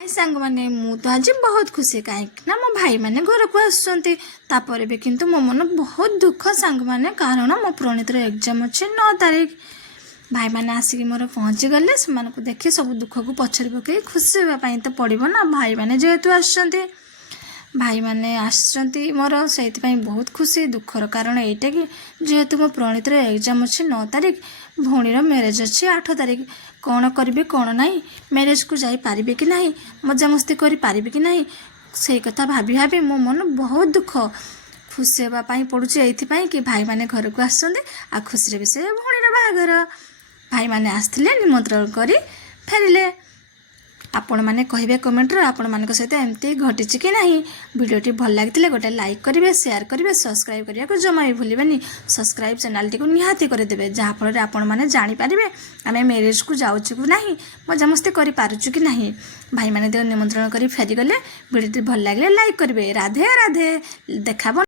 सांग मैंने मु तो आज बहुत खुशी कहीं मो भाई मैंने घर को आसपर भी किंतु मो मन बहुत दुख सांग मैंने कारण मो प्रणीतर एग्जाम अच्छे 9 तारीख भाई मैंने आसिक मोर पहुँची गले से देखी सब दुख को पछर पकई खुशी होगापी तो पड़ो ना भाई मैंने जेहेतु आसछंती भाई मैंने आसछंती मोर से बहुत खुशी दुखर कारण एटा कि जेहेतु मो प्रणीतर एग्जाम अच्छे 9 तारीख भौणीर मैरेज अच्छे 8 तारीख कौन करी कौन ना मैरेज को जाई पारिबे कि नहीं मजामस्ती करी पारिबे कि नहीं से कथा भाभी भाभी मो मन बहुत दुख खुशी होगापी पड़ुची एइथिपाई कि भाई मैंने घर को आसछंती आ खुशी भी से भौणीर बाहाघर भाई मैंने आसथिले निमंत्रण करी फेरिले आपण मैंने कहे कमेंट आपण मान सहित एमती घटी कि नहीं वीडियोटी भल लगी गोटे लाइक करेंगे शेयर करेंगे सब्सक्राइब करने को जमा भी भूलें सब्सक्राइब चैनल टी निहाती करदे जहाँफल आपण मैंने जापरेंगे आम मैरेज को जाऊँ ना मजामस्ती करूँ कि नहीं भाई मैंने निमंत्रण कर फेरीगले वीडियोटी भल लगे लाइक करेंगे राधे राधे देखा।